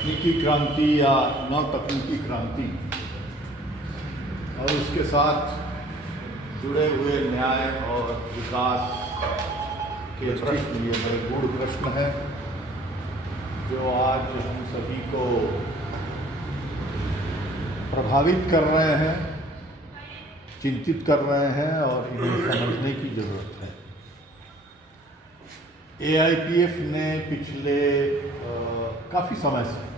तकनीकी क्रांति या नव तकनीकी क्रांति और उसके साथ जुड़े हुए न्याय और विकास के प्रश्न, ये बड़े गूढ़ प्रश्न हैं जो आज हम सभी को प्रभावित कर रहे हैं, चिंतित कर रहे हैं और इन्हें समझने की ज़रूरत है। AIPF ने पिछले काफ़ी समय से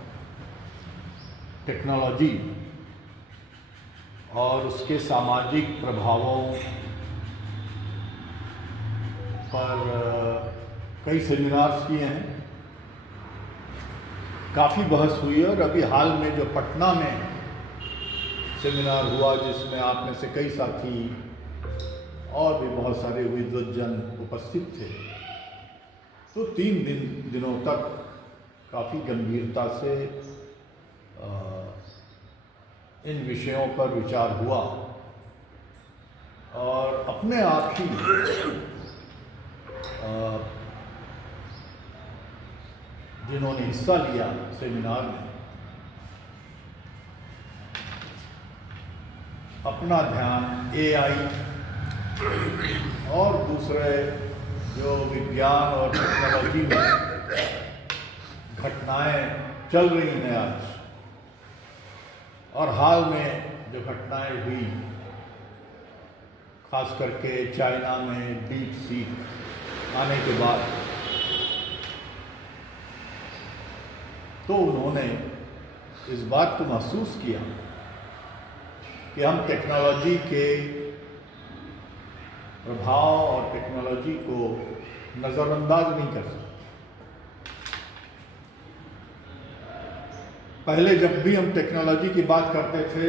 टेक्नोलॉजी और उसके सामाजिक प्रभावों पर कई सेमिनार्स किए हैं, काफ़ी बहस हुई और अभी हाल में जो पटना में सेमिनार हुआ जिसमें आप में से कई साथी और भी बहुत सारे विद्वज्जन उपस्थित थे, तो 3 दिनों तक काफ़ी गंभीरता से इन विषयों पर विचार हुआ और अपने आप ही जिन्होंने हिस्सा लिया सेमिनार में अपना ध्यान AI और दूसरे जो विज्ञान और टेक्नोलॉजी में घटनाएं चल रही हैं आज और हाल में जो घटनाएं हुई, खास करके चाइना में DeepSeek आने के बाद, तो उन्होंने इस बात को महसूस किया कि हम टेक्नोलॉजी के प्रभाव और टेक्नोलॉजी को नज़रअंदाज नहीं कर सकते। पहले जब भी हम टेक्नोलॉजी की बात करते थे,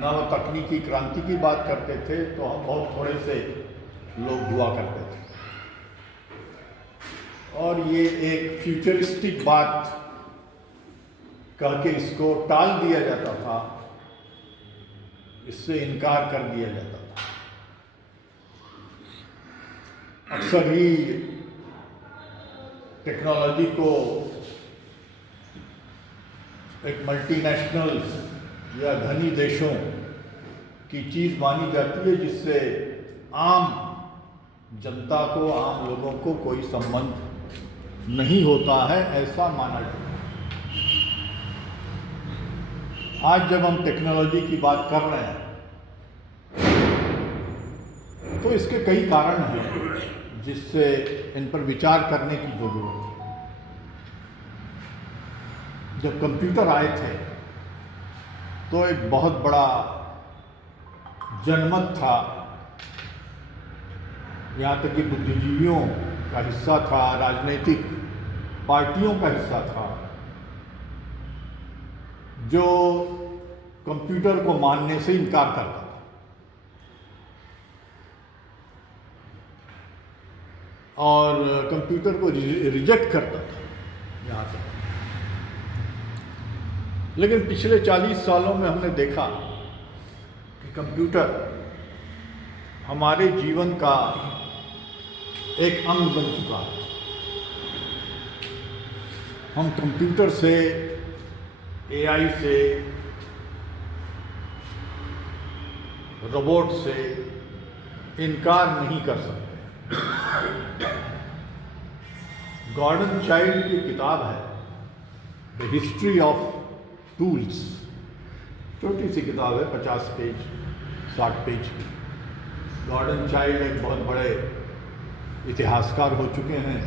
नव तकनीकी क्रांति की बात करते थे, तो हम बहुत थोड़े से लोग हुआ करते थे और ये एक फ्यूचरिस्टिक बात कह के इसको टाल दिया जाता था, इससे इनकार कर दिया जाता था। अक्सर ही टेक्नोलॉजी को एक मल्टीनेशनल्स या धनी देशों की चीज़ मानी जाती है जिससे आम जनता को, आम लोगों को कोई संबंध नहीं होता है, ऐसा माना जाता है। आज जब हम टेक्नोलॉजी की बात कर रहे हैं तो इसके कई कारण हैं जिससे इन पर विचार करने की जरूरत है। जब कंप्यूटर आए थे तो एक बहुत बड़ा जनमत था, यहाँ तक कि बुद्धिजीवियों का हिस्सा था, राजनीतिक पार्टियों का हिस्सा था, जो कंप्यूटर को मानने से इनकार करता था। और कंप्यूटर को रिजेक्ट करता था यहाँ तक। लेकिन पिछले 40 सालों में हमने देखा कि कंप्यूटर हमारे जीवन का एक अंग बन चुका है। हम कंप्यूटर से, AI से, रोबोट से इनकार नहीं कर सकते। गॉर्डन चाइल्ड की किताब है द हिस्ट्री ऑफ टूल्स, छोटी सी किताब है, 50 पेज 60 पेज की। गॉर्डन चाइल्ड एक बहुत बड़े इतिहासकार हो चुके हैं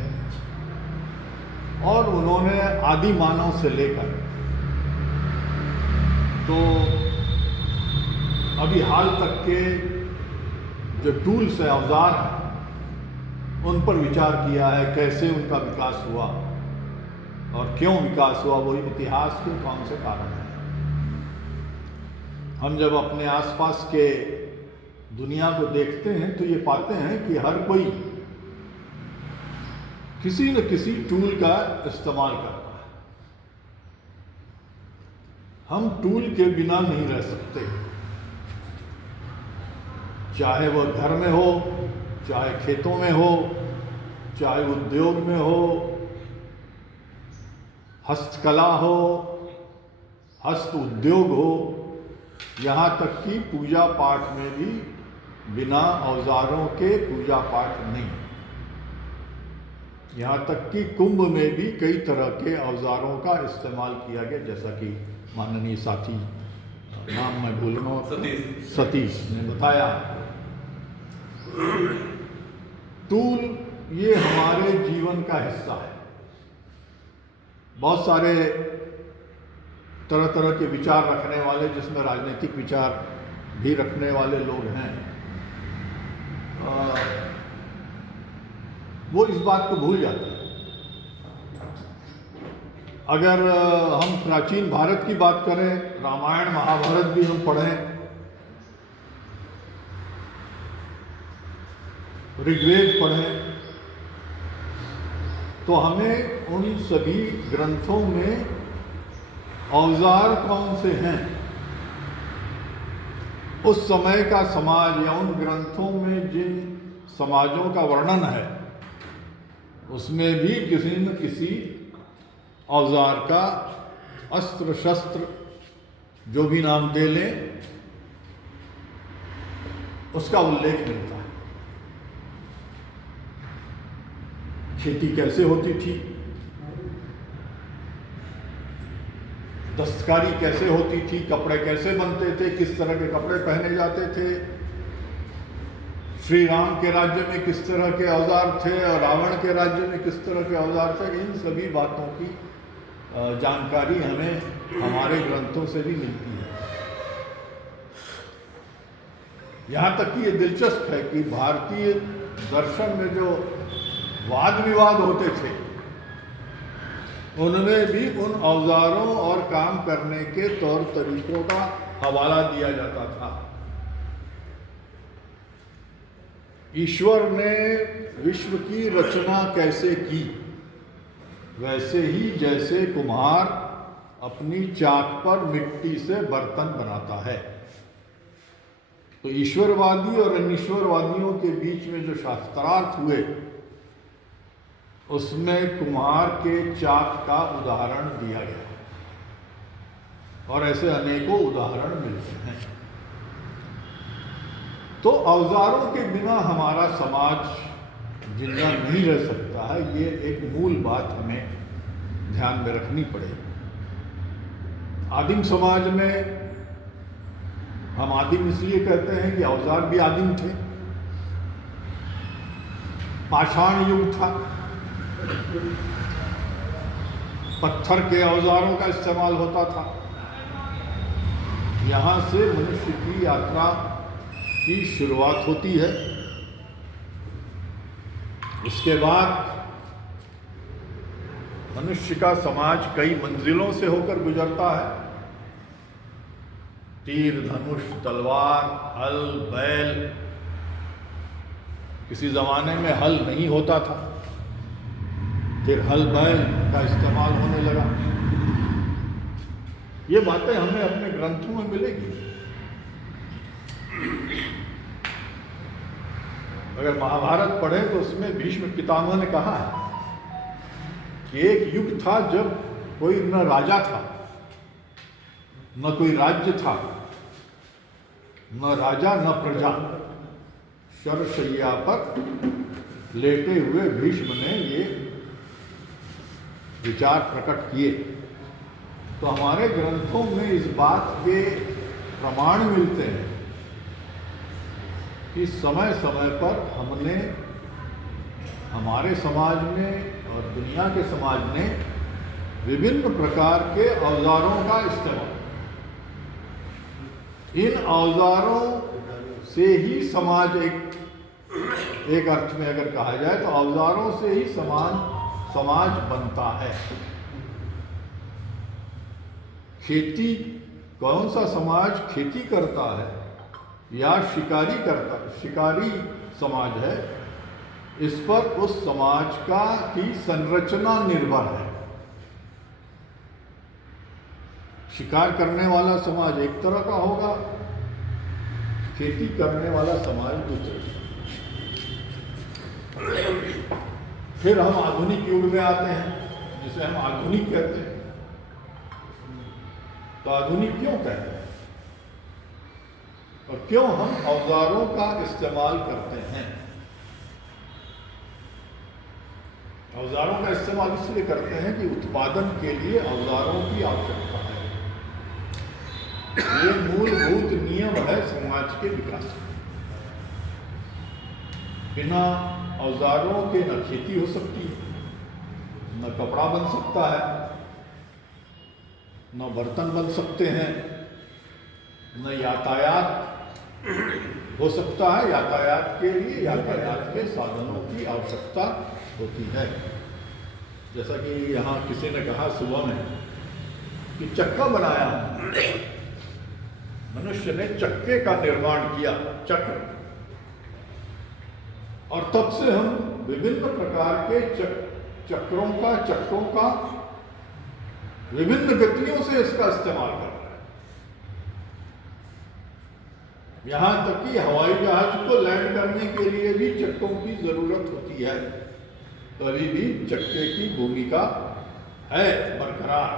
और उन्होंने आदि मानव से लेकर तो अभी हाल तक के जो टूल्स हैं, औजार हैं, उन पर विचार किया है, कैसे उनका विकास हुआ और क्यों विकास हुआ, वो इतिहास के कौन से कारण हैं। हम जब अपने आसपास के दुनिया को देखते हैं तो ये पाते हैं कि हर कोई किसी न किसी टूल का इस्तेमाल करता है। हम टूल के बिना नहीं रह सकते, चाहे वह घर में हो, चाहे खेतों में हो, चाहे उद्योग में हो, हस्तकला हो, हस्त उद्योग हो, यहाँ तक कि पूजा पाठ में भी बिना औजारों के पूजा पाठ नहीं। यहाँ तक कि कुंभ में भी कई तरह के औजारों का इस्तेमाल किया गया, जैसा कि माननीय साथी, नाम मैं भूल रहा हूँ, सतीश ने बताया। टूल ये हमारे जीवन का हिस्सा है। बहुत सारे तरह तरह के विचार रखने वाले, जिसमें राजनीतिक विचार भी रखने वाले लोग हैं, वो इस बात को भूल जाते हैं। अगर हम प्राचीन भारत की बात करें, रामायण महाभारत भी हम पढ़ें, ऋग्वेद पढ़ें, तो हमें उन सभी ग्रंथों में औजार कौन से हैं, उस समय का समाज या उन ग्रंथों में जिन समाजों का वर्णन है, उसमें भी किसी न किसी औजार का, अस्त्र शस्त्र जो भी नाम दे लें, उसका उल्लेख मिलता है। खेती कैसे होती थी, दस्तकारी कैसे होती थी, कपड़े कैसे बनते थे, किस तरह के कपड़े पहने जाते थे, श्री राम के राज्य में किस तरह के औजार थे और रावण के राज्य में किस तरह के औजार थे, इन सभी बातों की जानकारी हमें हमारे ग्रंथों से भी मिलती है। यहाँ तक कि ये दिलचस्प है कि भारतीय दर्शन में जो वाद विवाद होते थे, उनमें भी उन औजारों और काम करने के तौर तरीकों का हवाला दिया जाता था। ईश्वर ने विश्व की रचना कैसे की, वैसे ही जैसे कुम्हार अपनी चाक पर मिट्टी से बर्तन बनाता है, तो ईश्वरवादी और अनिश्वरवादियों के बीच में जो शास्त्रार्थ हुए, उसमें कुम्हार के चाक का उदाहरण दिया गया, और ऐसे अनेकों उदाहरण मिलते हैं। तो औजारों के बिना हमारा समाज जिंदा नहीं रह सकता है, ये एक मूल बात हमें ध्यान में रखनी पड़ेगी। आदिम समाज में, हम आदिम इसलिए कहते हैं कि औजार भी आदिम थे, पाषाण युग था, पत्थर के औजारों का इस्तेमाल होता था। यहाँ से मनुष्य की यात्रा की शुरुआत होती है। इसके बाद मनुष्य का समाज कई मंजिलों से होकर गुजरता है। तीर, धनुष, तलवार, हल, बैल। किसी जमाने में हल नहीं होता था, फिर हल बैल का इस्तेमाल होने लगा। ये बातें हमें अपने ग्रंथों में मिलेगी। अगर महाभारत पढ़ें तो उसमें भीष्म पितामह ने कहा है कि एक युग था जब कोई न राजा था, न कोई राज्य था, न राजा न प्रजा। शरशैया पर लेटे हुए भीष्म ने ये विचार प्रकट किए। तो हमारे ग्रंथों में इस बात के प्रमाण मिलते हैं कि समय समय पर हमने, हमारे समाज में और दुनिया के समाज ने विभिन्न प्रकार के औजारों का इस्तेमाल, इन औजारों से ही समाज, एक अर्थ में अगर कहा जाए तो औजारों से ही समाज बनता है। खेती, कौन सा समाज खेती करता है या शिकारी करता है, शिकारी समाज है, इस पर उस समाज का की संरचना निर्भर है। शिकार करने वाला समाज एक तरह का होगा, खेती करने वाला समाज दूसरे। फिर हम आधुनिक युग में आते हैं, जिसे हम आधुनिक कहते हैं। तो आधुनिक क्यों कहते हैं और क्यों हम औजारों का इस्तेमाल करते हैं? औजारों का इस्तेमाल इसलिए करते हैं कि उत्पादन के लिए औजारों की आवश्यकता है। ये मूलभूत नियम है समाज के विकास का। बिना औजारों के न खेती हो सकती है, न कपड़ा बन सकता है, न बर्तन बन सकते हैं, न यातायात हो सकता है। यातायात के लिए यातायात के साधनों की आवश्यकता होती है। जैसा कि यहाँ किसी ने कहा सुबह में कि चक्का बनाया, मनुष्य ने चक्के का निर्माण किया, चक्र, और तब से हम विभिन्न प्रकार के चक्रों का विभिन्न गतियों से इसका इस्तेमाल कर रहे हैं। यहां तक कि हवाई जहाज को लैंड करने के लिए भी चक्कों की जरूरत होती है। तो अभी भी चक्के की भूमिका है बरकरार।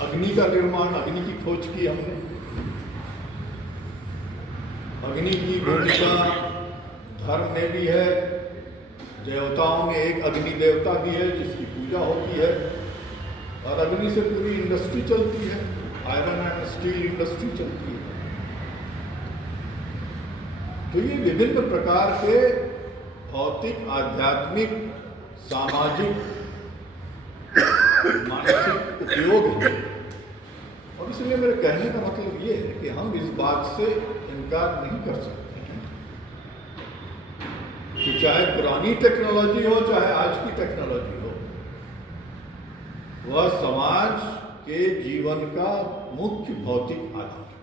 अग्नि का निर्माण, अग्नि की खोज की हमने। अग्नि की भूमिका धर्म में भी है। देवताओं में एक अग्नि देवता भी है जिसकी पूजा होती है, और अग्नि से पूरी इंडस्ट्री चलती है, आयरन एंड स्टील इंडस्ट्री चलती है। तो ये विभिन्न प्रकार के भौतिक, आध्यात्मिक, सामाजिक, मानसिक उपयोग है। और इसलिए मेरे कहने का मतलब ये है कि हम इस बात से इनकार नहीं कर सकते कि चाहे पुरानी टेक्नोलॉजी हो, चाहे आज की टेक्नोलॉजी हो, वह समाज के जीवन का मुख्य भौतिक आधार है।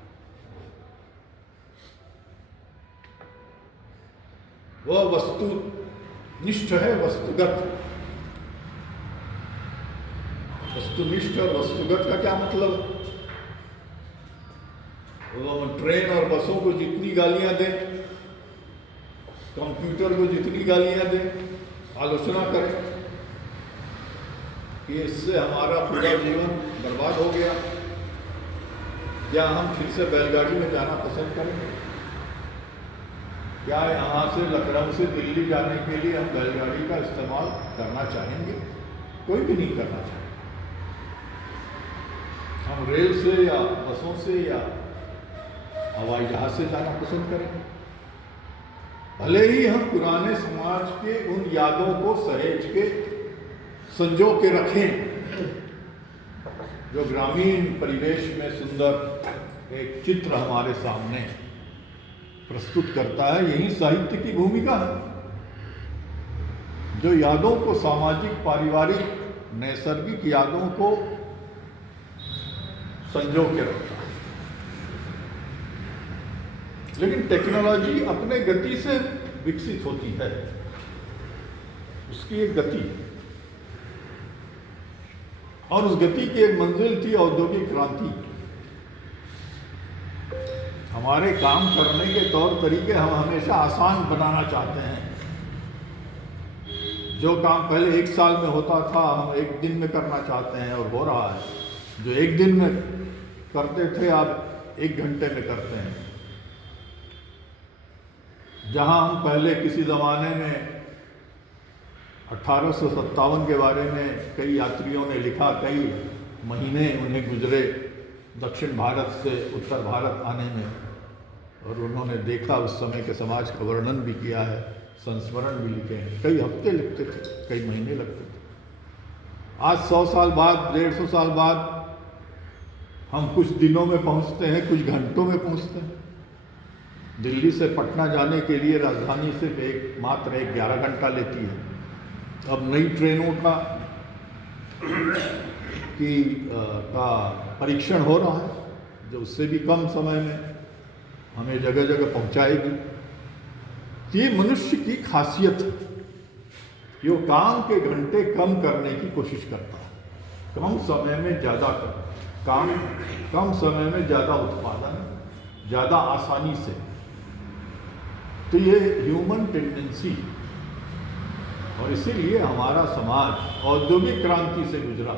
वह वस्तुनिष्ठ है, वस्तुगत। वस्तुनिष्ठ और वस्तुगत का क्या मतलब? वो ट्रेन और बसों को जितनी गालियां दें, कंप्यूटर को जितनी गालियां दें, आलोचना करें कि इससे हमारा पूरा जीवन बर्बाद हो गया, क्या हम फिर से बैलगाड़ी में जाना पसंद करेंगे? क्या यहाँ से लखनऊ से दिल्ली जाने के लिए हम बैलगाड़ी का इस्तेमाल करना चाहेंगे? कोई भी नहीं करना चाहेंगे। हम रेल से या बसों से या हवाई जहाज से जाना पसंद करेंगे। भले ही हम पुराने समाज के उन यादों को सहेज के, संजो के रखें, जो ग्रामीण परिवेश में सुंदर एक चित्र हमारे सामने प्रस्तुत करता है। यही साहित्य की भूमिका है, जो यादों को, सामाजिक, पारिवारिक, नैसर्गिक यादों को संजो के रखता है। लेकिन टेक्नोलॉजी अपने गति से विकसित होती है, उसकी एक गति, और उस गति की एक मंजिल थी औद्योगिक क्रांति। हमारे काम करने के तौर तरीके हम हमेशा आसान बनाना चाहते हैं। जो काम पहले 1 साल में होता था, हम 1 दिन में करना चाहते हैं, और हो रहा है। जो 1 दिन में करते थे, आप 1 घंटे में करते हैं। जहां हम पहले किसी ज़माने में 1857 के बारे में कई यात्रियों ने लिखा, कई महीने उन्हें गुजरे दक्षिण भारत से उत्तर भारत आने में, और उन्होंने देखा, उस समय के समाज का वर्णन भी किया है, संस्मरण भी लिखे हैं। कई हफ्ते लगते थे, कई महीने लगते थे। आज 100 साल बाद, 150 साल बाद हम कुछ दिनों में पहुंचते हैं, कुछ घंटों में पहुंचते हैं। दिल्ली से पटना जाने के लिए राजधानी से मात्र 11 घंटा लेती है। अब नई ट्रेनों का परीक्षण हो रहा है, जो उससे भी कम समय में हमें जगह जगह पहुंचाएगी। ये मनुष्य की खासियत है कि वो काम के घंटे कम करने की कोशिश करता है, कम समय में ज़्यादा काम, कम समय में ज़्यादा उत्पादन, ज़्यादा आसानी से। तो ये ह्यूमन टेंडेंसी, और इसीलिए हमारा समाज औद्योगिक क्रांति से गुजरा।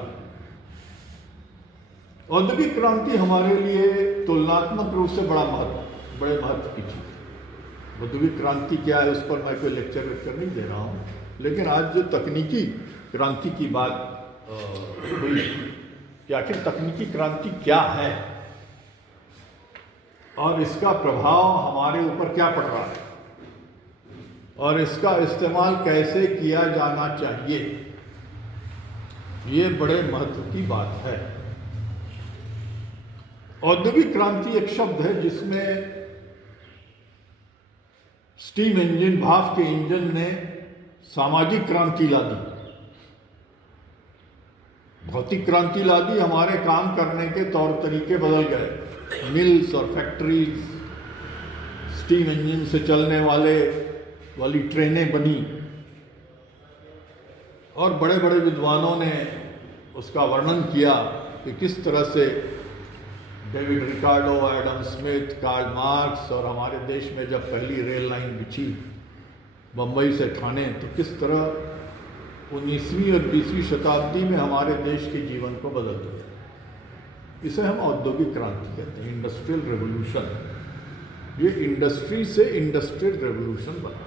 औद्योगिक क्रांति हमारे लिए तुलनात्मक रूप से बड़े महत्व की चीज़ है। औद्योगिक क्रांति क्या है उस पर मैं कोई लेक्चर नहीं दे रहा हूँ, लेकिन आज जो तकनीकी क्रांति की बात हुई कि आखिर तकनीकी क्रांति क्या है और इसका प्रभाव हमारे ऊपर क्या पड़ रहा है और इसका इस्तेमाल कैसे किया जाना चाहिए, ये बड़े महत्व की बात है। औद्योगिक क्रांति एक शब्द है जिसमें स्टीम इंजन, भाप के इंजन ने सामाजिक क्रांति ला दी, भौतिक क्रांति ला दी, हमारे काम करने के तौर तरीके बदल गए। मिल्स और फैक्ट्रीज, स्टीम इंजन से चलने वाली ट्रेनें बनी और बड़े बड़े विद्वानों ने उसका वर्णन किया कि किस तरह से David Ricardo, Adam Smith, Karl Marx और हमारे देश में जब पहली रेल लाइन बिछी बम्बई से ठाणे, तो किस तरह 19वीं और 20वीं शताब्दी में हमारे देश के जीवन को बदल दिया। इसे हम औद्योगिक क्रांति कहते हैं, इंडस्ट्रियल रेवोल्यूशन। ये इंडस्ट्री से इंडस्ट्रियल रेवोल्यूशन बना।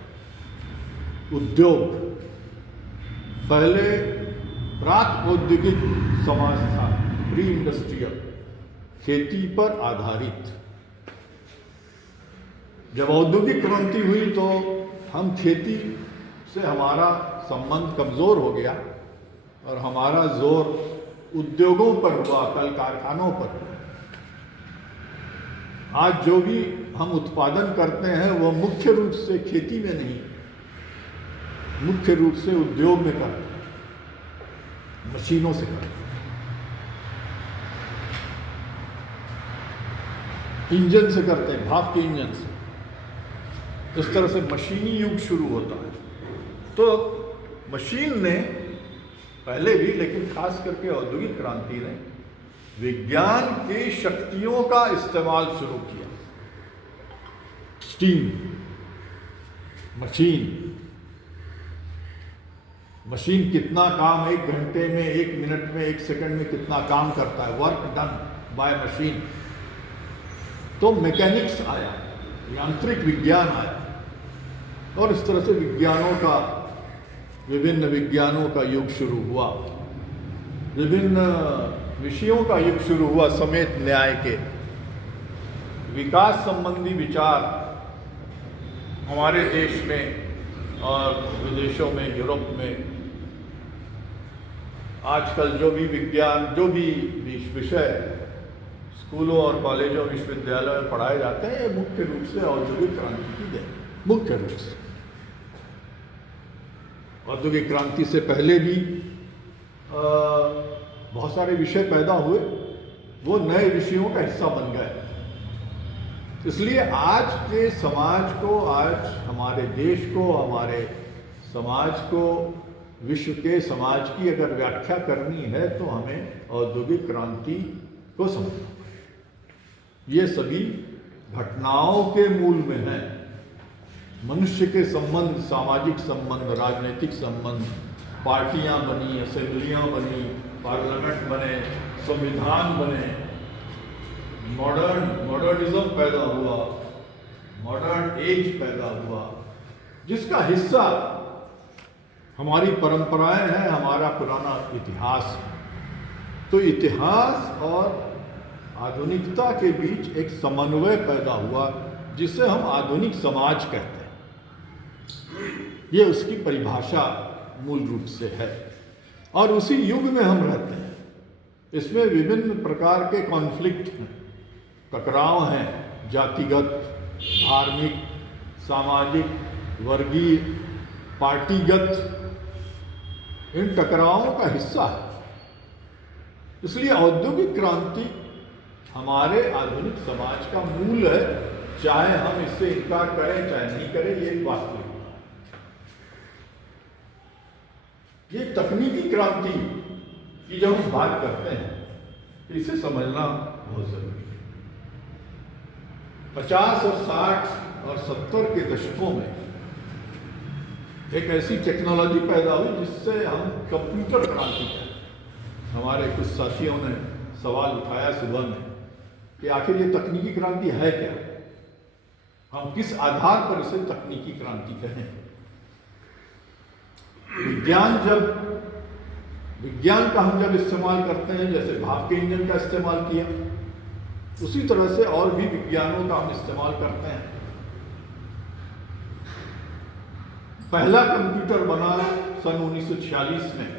उद्योग पहले प्राक औद्योगिक समाज था, प्री इंडस्ट्रियल, खेती पर आधारित। जब औद्योगिक क्रांति हुई तो हम खेती से हमारा संबंध कमजोर हो गया और हमारा जोर उद्योगों पर हुआ, कल कारखानों पर। आज जो भी हम उत्पादन करते हैं वो मुख्य रूप से खेती में नहीं, मुख्य रूप से उद्योग में करते हैं, मशीनों से करते हैं, इंजन से करते हैं, भाप के इंजन से। इस तरह से मशीनी युग शुरू होता है। तो मशीन ने पहले भी, लेकिन खास करके औद्योगिक क्रांति ने विज्ञान की शक्तियों का इस्तेमाल शुरू किया। स्टीम, मशीन कितना काम 1 घंटे में, 1 मिनट में, 1 सेकंड में कितना काम करता है, वर्क डन बाय मशीन। तो मैकेनिक्स आया, यांत्रिक विज्ञान आया और इस तरह से विभिन्न विज्ञानों का युग शुरू हुआ, विभिन्न विषयों का युग शुरू हुआ समेत न्याय के। विकास संबंधी विचार हमारे देश में और विदेशों में, यूरोप में आजकल जो भी विज्ञान, जो भी विषय स्कूलों और कॉलेजों, विश्वविद्यालयों में पढ़ाए जाते हैं, ये मुख्य रूप से औद्योगिक क्रांति की देन, मुख्य रूप से। औद्योगिक क्रांति से पहले भी बहुत सारे विषय पैदा हुए, वो नए विषयों का हिस्सा बन गए। इसलिए आज के समाज को, आज हमारे देश को, हमारे समाज को, विश्व के समाज की अगर व्याख्या करनी है तो हमें औद्योगिक क्रांति को समझना। ये सभी घटनाओं के मूल में है। मनुष्य के संबंध, सामाजिक संबंध, राजनीतिक संबंध, पार्टियां बनी, असेंबलियां बनी, पार्लियामेंट बने, संविधान बने, मॉडर्निज्म पैदा हुआ, मॉडर्न एज पैदा हुआ, जिसका हिस्सा हमारी परंपराएं हैं, हमारा पुराना इतिहास। तो इतिहास और आधुनिकता के बीच एक समन्वय पैदा हुआ जिसे हम आधुनिक समाज कहते हैं। ये उसकी परिभाषा मूल रूप से है और उसी युग में हम रहते हैं। इसमें विभिन्न प्रकार के कॉन्फ्लिक्ट हैं, टकराव हैं, जातिगत, धार्मिक, सामाजिक, वर्गीय, पार्टीगत, इन टकरावों का हिस्सा है। इसलिए औद्योगिक क्रांति हमारे आधुनिक समाज का मूल है, चाहे हम इससे इनकार करें चाहे नहीं करें, ये एक वास्तविकता है। ये तकनीकी क्रांति की जब हम बात करते हैं तो इसे समझना बहुत जरूरी है। 50 और 60 और 70 के दशकों में एक ऐसी टेक्नोलॉजी पैदा हुई जिससे हम कंप्यूटर क्रांति कहते हैं। हमारे कुछ साथियों ने सवाल उठाया सुबह में कि आखिर ये तकनीकी क्रांति है क्या, हम किस आधार पर इसे तकनीकी क्रांति कहें। विज्ञान का हम जब इस्तेमाल करते हैं, जैसे भाप के इंजन का इस्तेमाल किया, उसी तरह से और भी विज्ञानों का हम इस्तेमाल करते हैं। पहला कंप्यूटर बना सन 1946 में,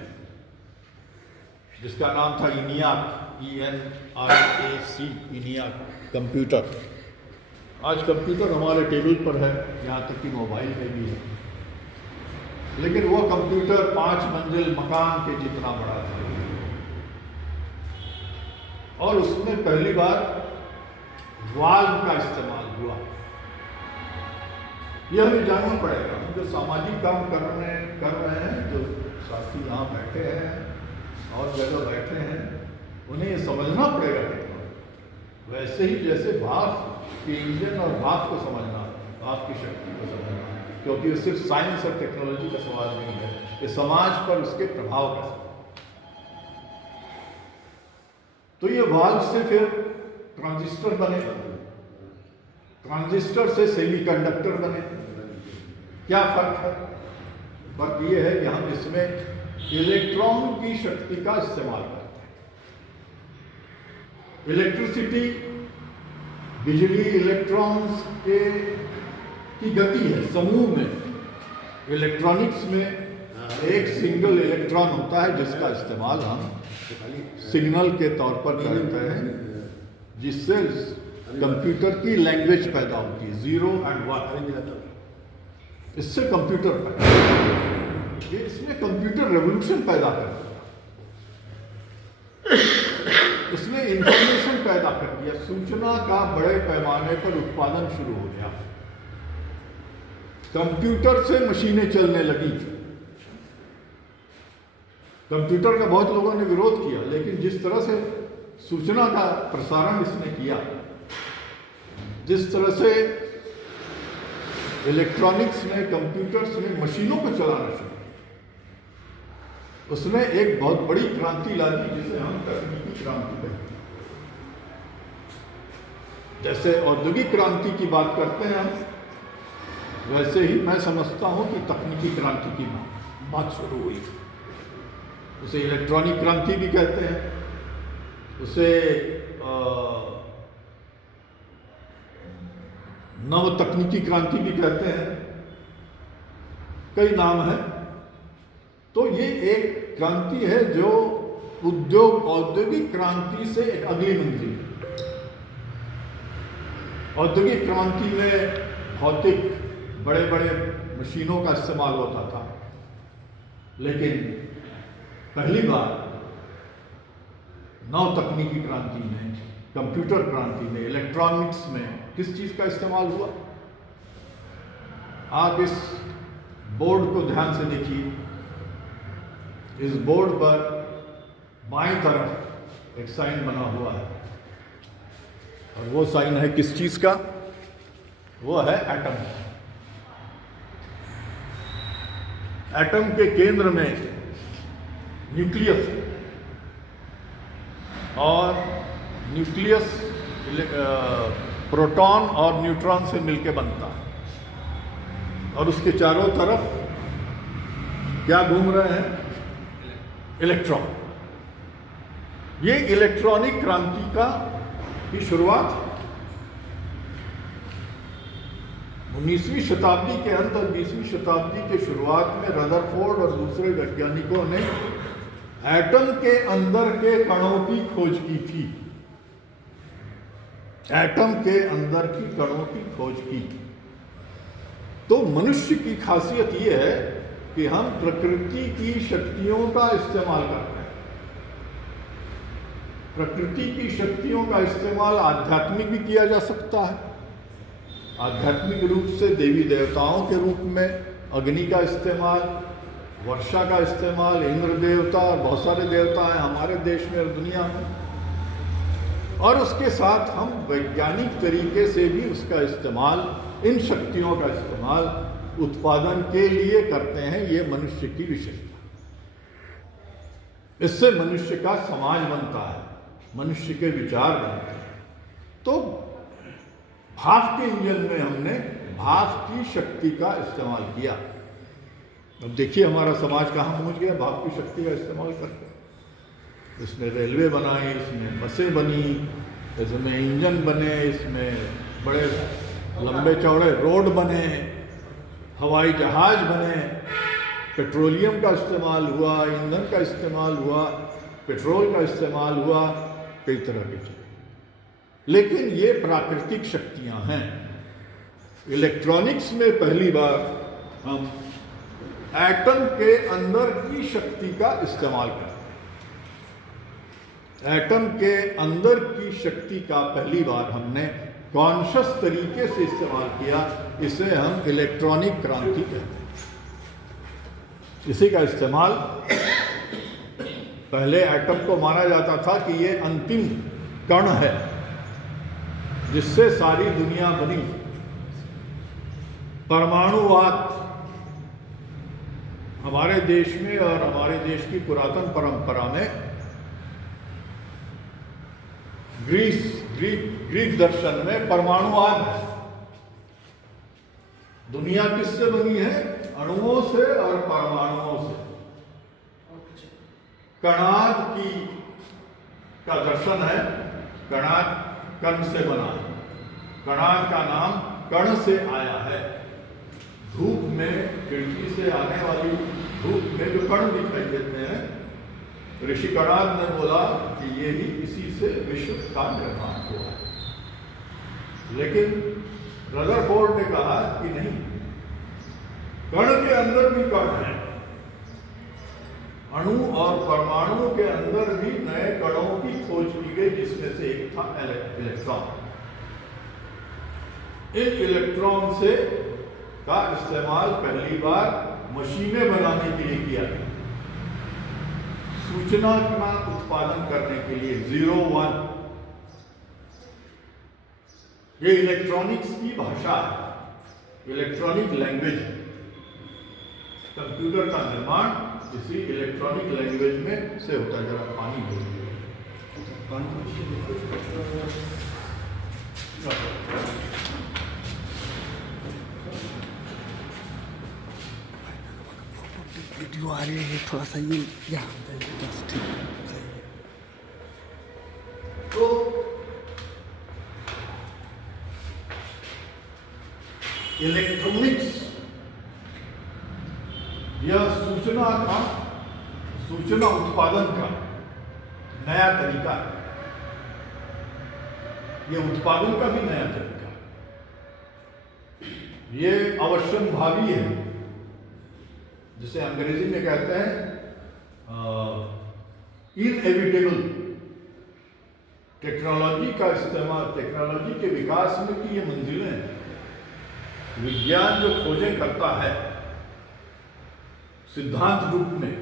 जिसका नाम था ENIAC, ENIAC, ENIAC कंप्यूटर। आज कंप्यूटर हमारे टेबल पर है, यहाँ तक कि मोबाइल में भी है, लेकिन वो कंप्यूटर 5 मंजिल मकान के जितना बड़ा था और उसमें पहली बार वाल्व का इस्तेमाल हुआ। यह हमें जानना पड़ेगा, हम जो सामाजिक काम कर रहे हैं, जो साथी यहाँ बैठे हैं और जगह बैठे हैं, उन्हें ये समझना पड़ेगा टेक्नोलॉजी। वैसे ही जैसे भाप के इंजन और भाप को समझना, भाप की शक्ति को समझना, क्योंकि ये सिर्फ साइंस और टेक्नोलॉजी का सवाल नहीं है, ये समाज पर उसके प्रभाव का सवाल। तो ये वाल्व से फिर ट्रांजिस्टर बने, ट्रांजिस्टर से सेमीकंडक्टर बने। क्या फर्क है? फर्क ये है कि हम इसमें इलेक्ट्रॉन की शक्ति का इस्तेमाल करते हैं। इलेक्ट्रिसिटी, बिजली इलेक्ट्रॉन्स की गति है समूह में। इलेक्ट्रॉनिक्स में एक सिंगल इलेक्ट्रॉन होता है जिसका इस्तेमाल हम सिग्नल के तौर पर करते हैं, जिससे कंप्यूटर की लैंग्वेज पैदा होती है, 0 और 1। इससे कंप्यूटर पैदा, ये इसमें कंप्यूटर रेवोल्यूशन पैदा कर दिया, इसने इंफॉर्मेशन पैदा कर दिया, सूचना का बड़े पैमाने पर उत्पादन शुरू हो गया। कंप्यूटर से मशीनें चलने लगी। कंप्यूटर का बहुत लोगों ने विरोध किया, लेकिन जिस तरह से सूचना का प्रसारण इसने किया, जिस तरह से इलेक्ट्रॉनिक्स ने, कंप्यूटर्स ने मशीनों को चलाना शुरू किया, उसने एक बहुत बड़ी क्रांति ला दी, जिसे हम तकनीकी क्रांति कहते हैं। जैसे औद्योगिक क्रांति की बात करते हैं हम, वैसे ही मैं समझता हूं कि तकनीकी क्रांति की बात शुरू हुई। उसे इलेक्ट्रॉनिक क्रांति भी कहते हैं, उसे नव तकनीकी क्रांति भी कहते हैं, कई नाम हैं। तो ये एक क्रांति है जो औद्योगिक क्रांति से एक अगली मंजिल है। औद्योगिक क्रांति में भौतिक बड़े बड़े मशीनों का इस्तेमाल होता था, लेकिन पहली बार नव तकनीकी क्रांति में, कंप्यूटर क्रांति में, इलेक्ट्रॉनिक्स में किस चीज का इस्तेमाल हुआ? आप इस बोर्ड को ध्यान से देखिए। इस बोर्ड पर बाईं तरफ एक साइन बना हुआ है, और वो साइन है किस चीज का? वो है एटम। एटम के केंद्र में न्यूक्लियस है, और न्यूक्लियस प्रोटॉन और न्यूट्रॉन से मिलकर बनता है, और उसके चारों तरफ क्या घूम रहे हैं? इलेक्ट्रॉन। ये इलेक्ट्रॉनिक क्रांति की शुरुआत 19वीं शताब्दी के अंत और 20वीं शताब्दी के शुरुआत में रदरफोर्ड और दूसरे वैज्ञानिकों ने एटम के अंदर के कणों की खोज की थी। एटम के अंदर की कणों की खोज की। तो मनुष्य की खासियत यह है कि हम प्रकृति की शक्तियों का इस्तेमाल करते हैं। प्रकृति की शक्तियों का इस्तेमाल आध्यात्मिक भी किया जा सकता है। आध्यात्मिक रूप से देवी देवताओं के रूप में अग्नि का इस्तेमाल, वर्षा का इस्तेमाल, इंद्र देवता, बहुत सारे देवता हैं हमारे देश में और दुनिया में, और उसके साथ हम वैज्ञानिक तरीके से भी उसका इस्तेमाल, इन शक्तियों का इस्तेमाल उत्पादन के लिए करते हैं। ये मनुष्य की विशेषता। इससे मनुष्य का समाज बनता है। मनुष्य के विचार बनते हैं। तो भाव के इंजन में हमने भाव की शक्ति का इस्तेमाल किया। अब देखिए हमारा समाज कहाँ पहुँच गया भाव की शक्ति का इस्तेमाल करके। इसमें रेलवे बनाई, इसमें बसें बनी, इसमें इंजन बने, इसमें बड़े लंबे चौड़े रोड बने, हवाई जहाज बने, पेट्रोलियम का इस्तेमाल हुआ, ईंधन का इस्तेमाल हुआ, पेट्रोल का इस्तेमाल हुआ, कई तरह की चीज़ें। लेकिन ये प्राकृतिक शक्तियाँ हैं। इलेक्ट्रॉनिक्स में पहली बार हम एटम के अंदर की शक्ति का इस्तेमाल करते हैं। एटम के अंदर की शक्ति का पहली बार हमने कॉन्शियस तरीके से इस्तेमाल किया। इसे हम इलेक्ट्रॉनिक क्रांति कहते हैं। इसी का इस्तेमाल, पहले एटम को माना जाता था कि ये अंतिम कण है जिससे सारी दुनिया बनी। परमाणुवाद हमारे देश में और हमारे देश की पुरातन परंपरा में, ग्रीक दर्शन में परमाणुवाद है। दुनिया किससे बनी है? अणुओं से और परमाणुओं से। कणाद का दर्शन है। कणाद कण से बना है। कणाद का नाम कण से आया है। धूप में, खिड़की से आने वाली धूप में जो कण दिखाई देते हैं, ऋषि कणाद ने बोला कि ये ही इसी से विश्व का निर्माण हुआ है। लेकिन रदरफोर्ड ने कहा कि नहीं, कण के अंदर भी कण है। अणु और परमाणु के अंदर भी नए कणों की खोज की गई, जिसमें से एक था इलेक्ट्रॉन। इन इलेक्ट्रॉन से का इस्तेमाल पहली बार मशीनें बनाने के लिए किया गया, सूचना का उत्पादन करने के लिए। 01 ये इलेक्ट्रॉनिक्स की भाषा है, इलेक्ट्रॉनिक लैंग्वेज। कंप्यूटर का निर्माण इसी इलेक्ट्रॉनिक लैंग्वेज में से होता है। जरा पानी बोलिए। वीडियो आ रही है, थोड़ा सा ये यहाँ तो इलेक्ट्रॉनिक्स यह सूचना उत्पादन का नया तरीका है। यह उत्पादन का भी नया तरीका है। ये अवश्यंभावी है, जिसे अंग्रेजी में कहते हैं इनएविटेबल। टेक्नोलॉजी का इस्तेमाल, टेक्नोलॉजी के विकास में की ये मंजिलें हैं। विज्ञान जो खोजें करता है सिद्धांत रूप में,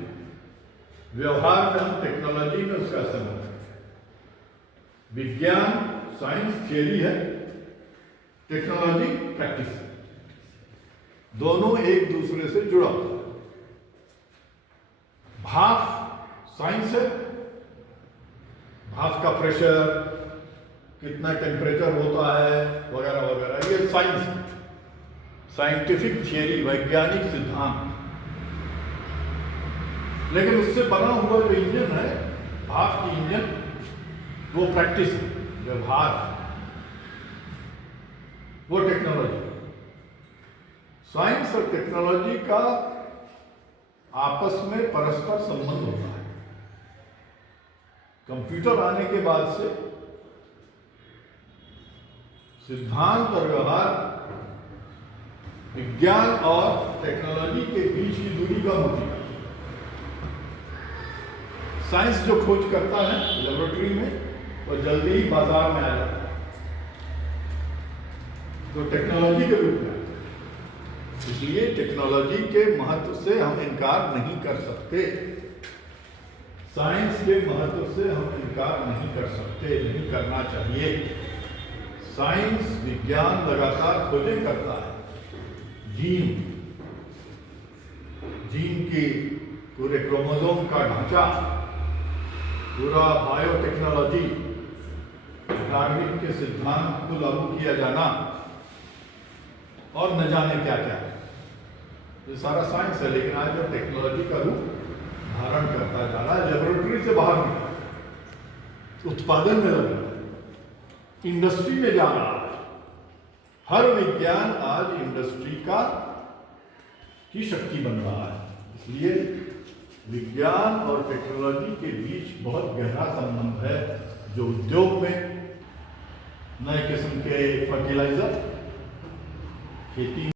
व्यवहार में हम टेक्नोलॉजी में उसका इस्तेमाल करते हैं। विज्ञान साइंस थियरी है, टेक्नोलॉजी प्रैक्टिस है। दोनों एक दूसरे से जुड़ा हुआ है। भाप साइंस है, भाप का प्रेशर, कितना टेम्परेचर होता है, वगैरह वगैरह, ये साइंस है, साइंटिफिक थियरी, वैज्ञानिक सिद्धांत। लेकिन उससे बना हुआ जो इंजन है, भाप की इंजन, वो प्रैक्टिस है, व्यवहार, वो टेक्नोलॉजी। साइंस और टेक्नोलॉजी का आपस में परस्पर संबंध होता है। कंप्यूटर आने के बाद से सिद्धांत और व्यवहार, विज्ञान और टेक्नोलॉजी के बीच की दूरी कम होती है। साइंस जो खोज करता है लेबोरेटरी में, वो जल्दी ही बाजार में आ जाता है, तो टेक्नोलॉजी के रूप में। इसलिए टेक्नोलॉजी के महत्व से हम इनकार नहीं कर सकते, साइंस के महत्व से हम इनकार नहीं कर सकते, नहीं करना चाहिए। साइंस, विज्ञान लगातार खोजें करता है। जीन की पूरे क्रोमोसोम का ढांचा, पूरा बायोटेक्नोलॉजी, डार्विन के सिद्धांत को लागू किया जाना और न जाने क्या क्या, ये सारा साइंस है। लेकिन आज जो टेक्नोलॉजी का रूप धारण करता जा रहा है, लेबोरेटरी से बाहर निकला, उत्पादन में लग रहा है, इंडस्ट्री में जा रहा है। हर विज्ञान आज इंडस्ट्री की शक्ति बन रहा है। इसलिए विज्ञान और टेक्नोलॉजी के बीच बहुत गहरा संबंध है, जो उद्योग में नए किस्म के फर्टिलाइजर, खेती